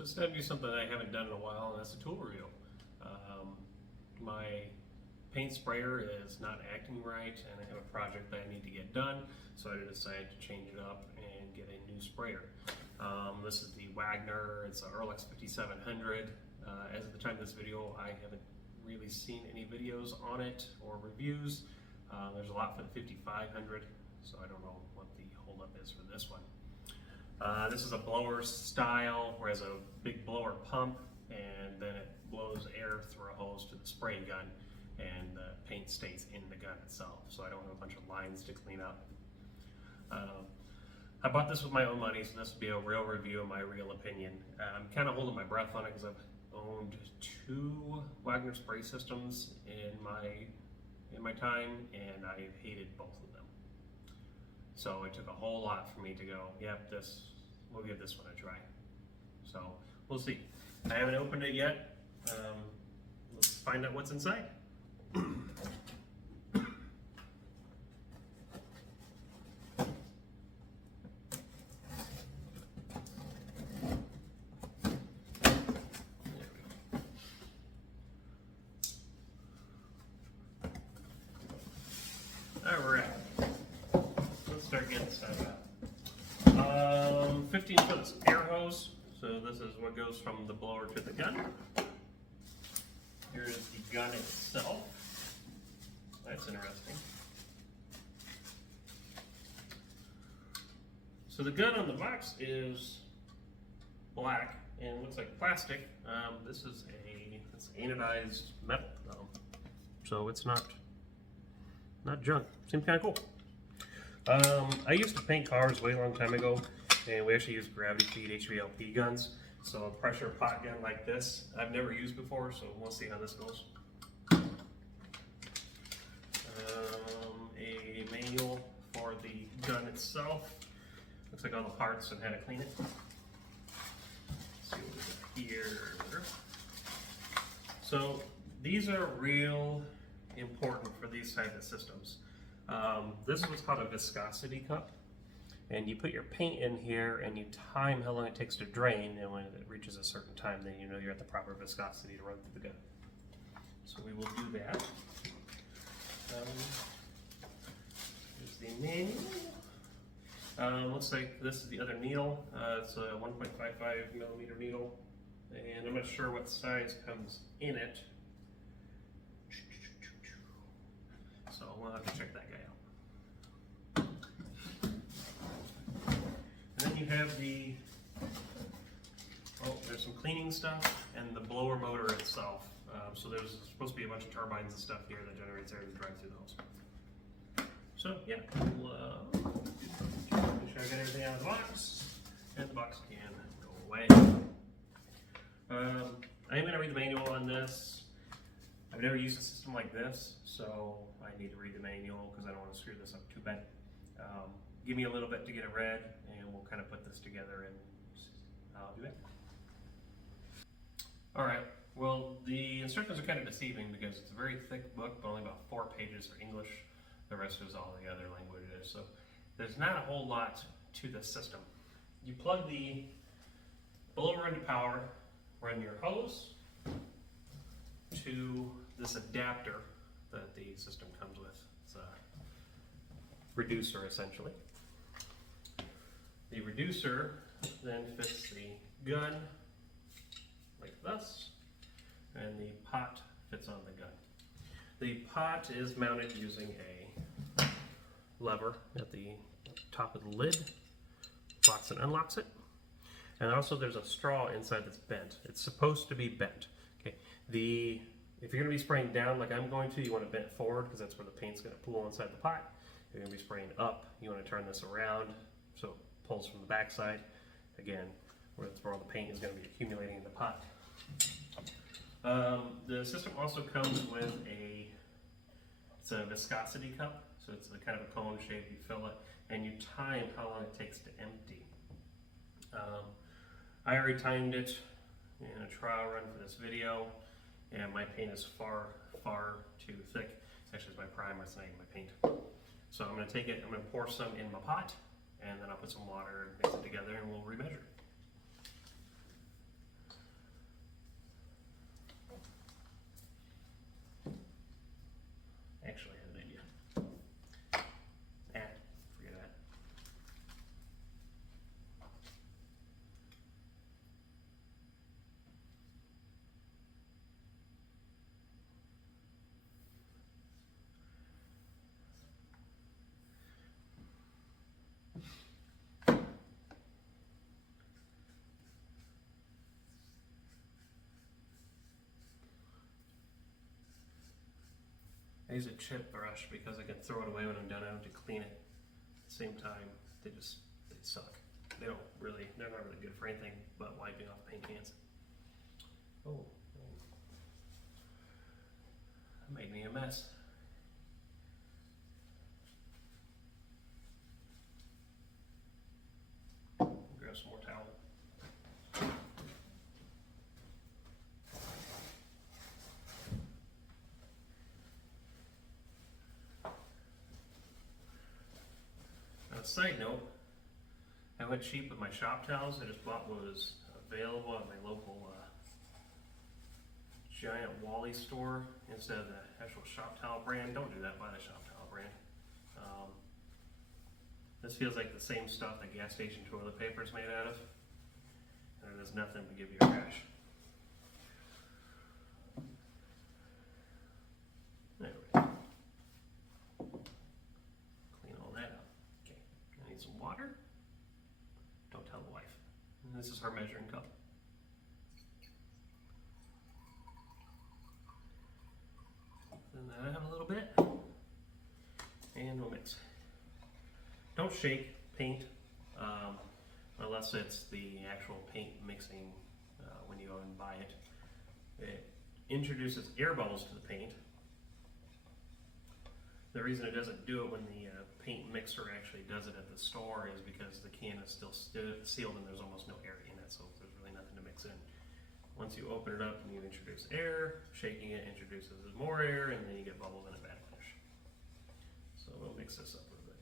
So it's going to do something I haven't done in a while, and that's a tool review. My paint sprayer is not acting right, and I have a project that I need to get done, so I decided to change it up and get a new sprayer. This is the Wagner, it's an Earlex 5700. As of the time of this video, I haven't really seen any videos on it or reviews. There's a lot for the 5500, so I don't know what the holdup is for this one. This is a blower style, where it has a big blower pump, and then it blows air through a hose to the spray gun, and the paint stays in the gun itself, so I don't have a bunch of lines to clean up. I bought this with my own money, so this will be a real review of my real opinion. I'm kind of holding my breath on it because I've owned 2 Wagner spray systems in my time, and I hated both of them. So it took a whole lot for me to go, yep, we'll give this one a try. So we'll see. I haven't opened it yet. Let's find out what's inside. Alright, let's start getting this stuff out. 15 foot air hose, so this is what goes from the blower to the gun. Here's the gun itself. That's interesting. So the gun on the box is black and looks like plastic. This is it's anodized metal though, so it's not junk. Seems kind of cool. I used to paint cars way long time ago, and we actually used gravity feed HVLP guns. So a pressure pot gun like this, I've never used before, so we'll see how this goes. A manual for the gun itself. Looks like all the parts and how to clean it. Let's see what we got here. So these are real important for these type of systems. This is what's called a viscosity cup, and you put your paint in here and you time how long it takes to drain, and when it reaches a certain time, then you know you're at the proper viscosity to run through the gun. So we will do that. Here's the manual. Looks like this is the other needle. It's a 1.55 millimeter needle, and I'm not sure what size comes in it. So we'll have to check that guy out. And then you have there's some cleaning stuff and the blower motor itself. So there's supposed to be a bunch of turbines and stuff here that generates air to drive through the hose. So yeah, we'll make sure I got everything out of the box, and the box can go away. I am going to read the manual on this. I've never used a system like this, so I need to read the manual because I don't want to screw this up too bad. Give me a little bit to get it read, and we'll kind of put this together, and I'll do it. Alright, well, the instructions are kind of deceiving because it's a very thick book, but only about 4 pages are English. The rest is all the other languages, so there's not a whole lot to the system. You plug the blower into power, run your hose to this adapter that the system comes with. It's a reducer essentially. The reducer then fits the gun like this, and the pot fits on the gun. The pot is mounted using a lever at the top of the lid, locks and unlocks it. And also there's a straw inside that's bent. It's supposed to be bent. Okay. If you're going to be spraying down like I'm going to, you want to bend it forward because that's where the paint's going to pool inside the pot. If you're going to be spraying up, you want to turn this around so it pulls from the back side. Again, where all the paint is going to be accumulating in the pot. The system also comes with it's a viscosity cup, so it's a kind of a cone shape. You fill it and you time how long it takes to empty. I already timed it in a trial run for this video, and my paint is far too thick. Actually, it's my primer, it's not even my paint. So I'm going to take it, I'm going to pour some in my pot, and then I'll put some water and mix it together, and we'll remeasure. I use a chip brush because I can throw it away when I'm done. I don't have to clean it. At the same time, they suck. They're not really good for anything but wiping off paint cans. Oh, that made me a mess. Grab some more towel. On a side note, I went cheap with my shop towels. I just bought what was available at my local Giant Wally store instead of the actual shop towel brand. Don't do that, buy the shop towel brand. This feels like the same stuff that gas station toilet paper is made out of, and it does nothing but give you a rash. There we go. Clean all that up. Okay, I need some water. Don't tell the wife. And this is her measuring cup. Then that have a little bit, and we'll mix. Don't shake paint unless it's the actual paint mixing when you go and buy it. It introduces air bubbles to the paint. The reason it doesn't do it when the paint mixer actually does it at the store is because the can is still sealed and there's almost no air in it, so there's really nothing to mix in. Once you open it up and you introduce air, shaking it introduces more air, and then you get bubbles and a bad finish. So we'll mix this up a little bit.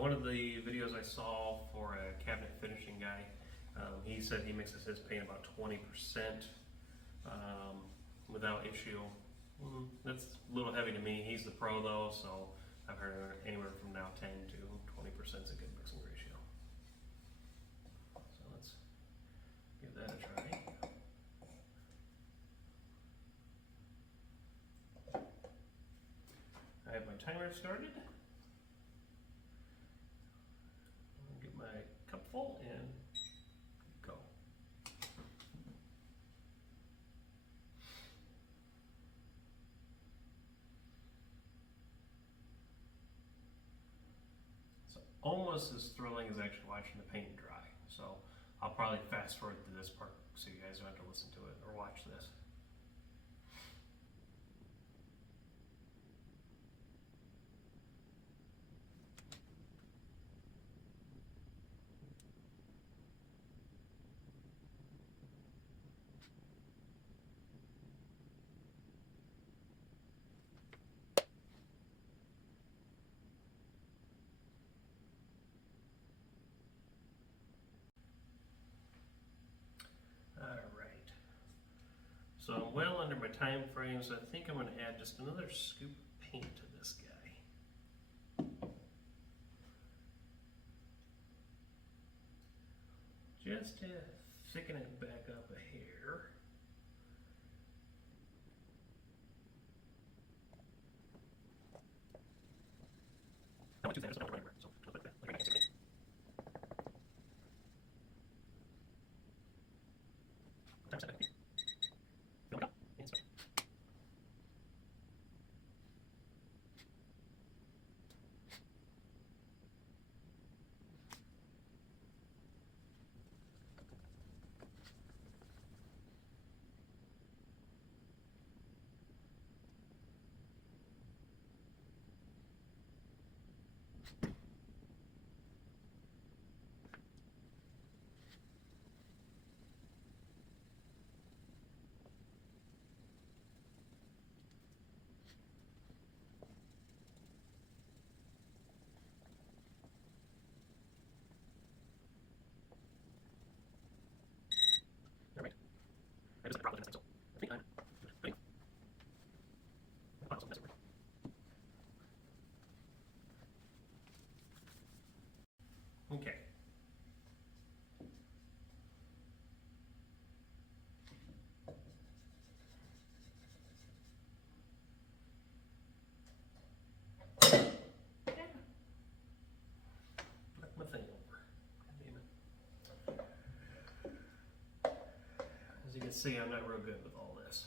One of the videos I saw for a cabinet finishing guy, he said he mixes his paint about 20% without issue. That's a little heavy to me. He's the pro though, so I've heard anywhere from now 10 to 20% is a good mixing ratio. So let's give that a try. I have my timer started. Get my cup full and go. So almost as thrilling as actually watching the paint dry. So I'll probably fast forward to this part so you guys don't have to listen to it or watch this. Alright, so I'm well under my time frame, so I think I'm going to add just another scoop of paint to this guy. Just to thicken it back up a hair. Not too thin, so don't so like that. Like I can see. see, I'm not real good with all this.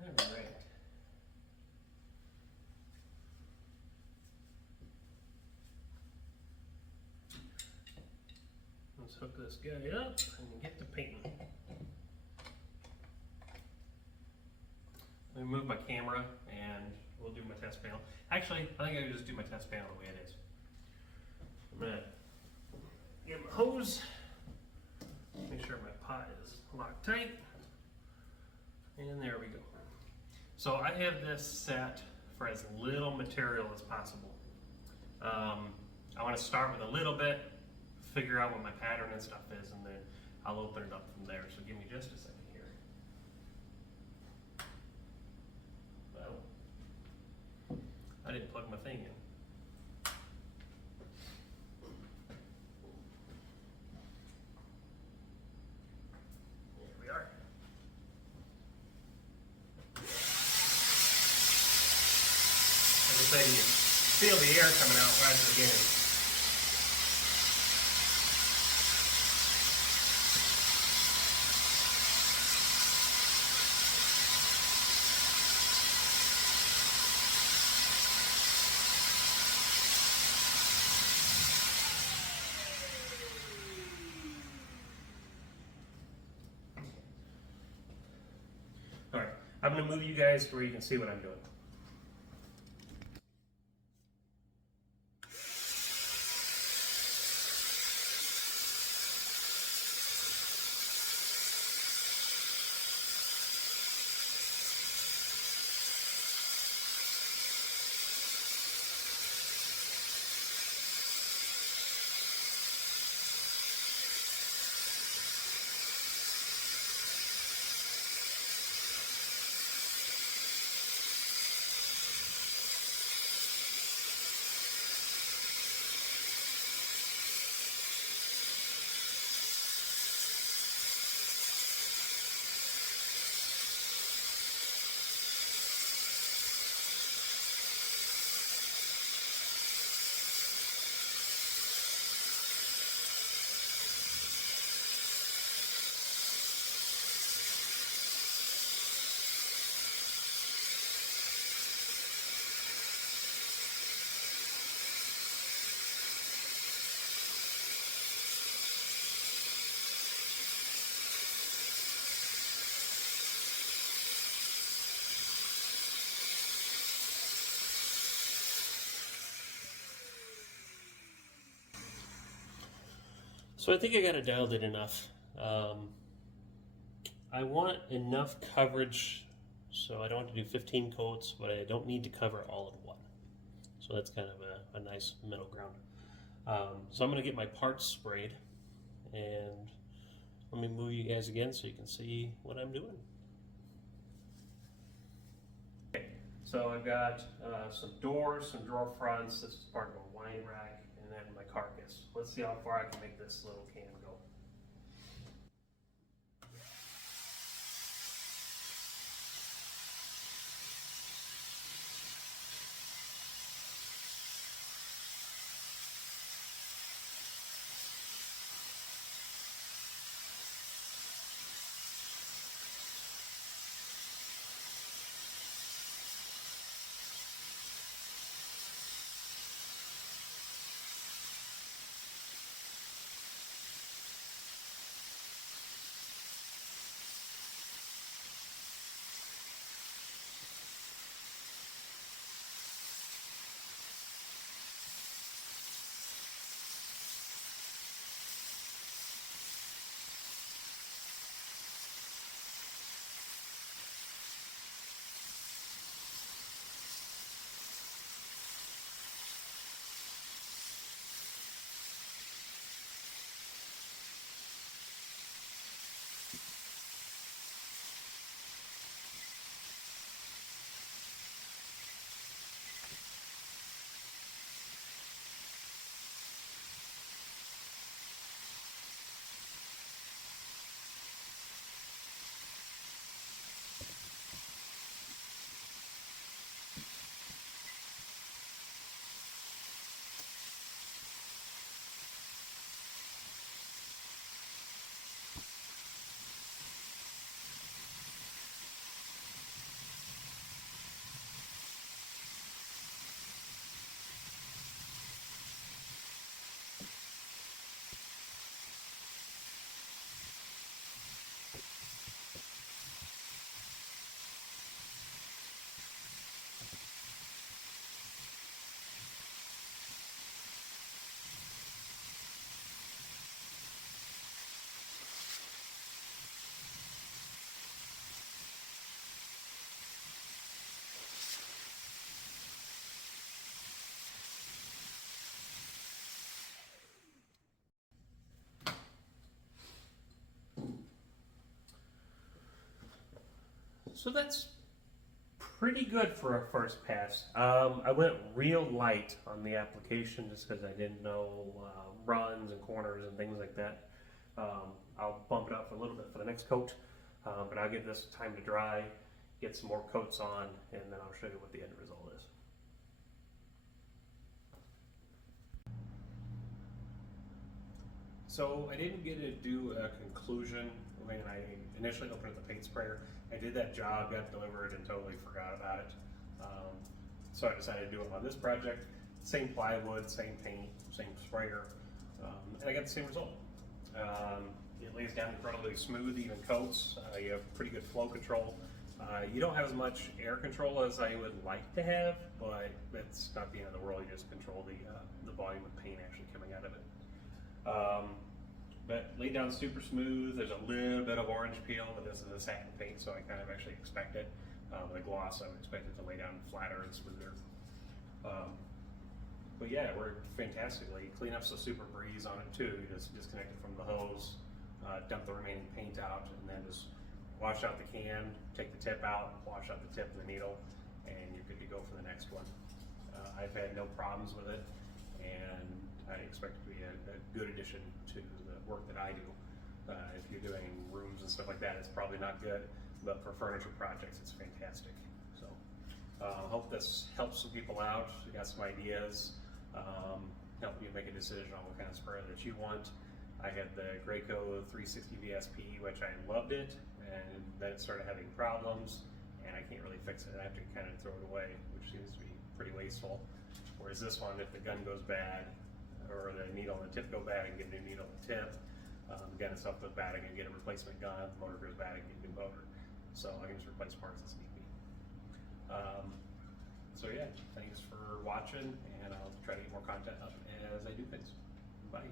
All right. Let's hook this guy up and get to painting. Let me move my camera and we'll do my test panel. Actually, I think I can just do my test panel the way it is. I'm gonna get my hose, make sure my pot is locked tight, and there we go. So I have this set for as little material as possible. I want to start with a little bit, figure out what my pattern and stuff is, and then I'll open it up from there. So give me just a second here. Well, I didn't plug my thing in. There we are. As I say, you feel the air coming out right at the beginning. All right, I'm going to move you guys to where you can see what I'm doing. So I think I got it dialed in enough. I want enough coverage so I don't have to do 15 coats, but I don't need to cover all in one. So that's kind of a nice middle ground. So I'm going to get my parts sprayed, and let me move you guys again so you can see what I'm doing. Okay, so I've got some doors, some drawer fronts. This is part of a wine rack, and then my carcass. Let's see how far I can make this little can go. So that's pretty good for a first pass. I went real light on the application just because I didn't know runs and corners and things like that. I'll bump it up a little bit for the next coat, but I'll give this time to dry, get some more coats on, and then I'll show you what the end result is. So I didn't get to do a conclusion when I initially opened up the paint sprayer. I did that job, got delivered, and totally forgot about it. So I decided to do it on this project. Same plywood, same paint, same sprayer, and I got the same result. It lays down incredibly smooth, even coats. You have pretty good flow control. You don't have as much air control as I would like to have, but that's not the end of the world. You just control the volume of paint actually coming out of it. But laid down super smooth. There's a little bit of orange peel, but this is a satin paint, so I kind of actually expect it. The gloss, I would expect it to lay down flatter and smoother. But yeah, it worked fantastically. Cleanup's a super breeze on it too. You just disconnect it from the hose, dump the remaining paint out, and then just wash out the can, take the tip out, wash out the tip and the needle, and you're good to go for the next one. I've had no problems with it, and I expect it to be a good addition to the work that I do. If you're doing rooms and stuff like that, it's probably not good, but for furniture projects, it's fantastic. So, hope this helps some people out. You got some ideas, help you make a decision on what kind of sprayer that you want. I had the Graco 360 VSP, which I loved it, and then it started having problems, and I can't really fix it. I have to kind of throw it away, which seems to be pretty wasteful. Whereas this one, if the gun goes bad, or the needle and the tip go bad, I can get a new needle and tip. The gun itself goes bad, I can get a replacement gun. The motor goes bad, I can get a new motor. So I can just replace parts as need be. So yeah, thanks for watching, and I'll try to get more content up as I do things. Bye.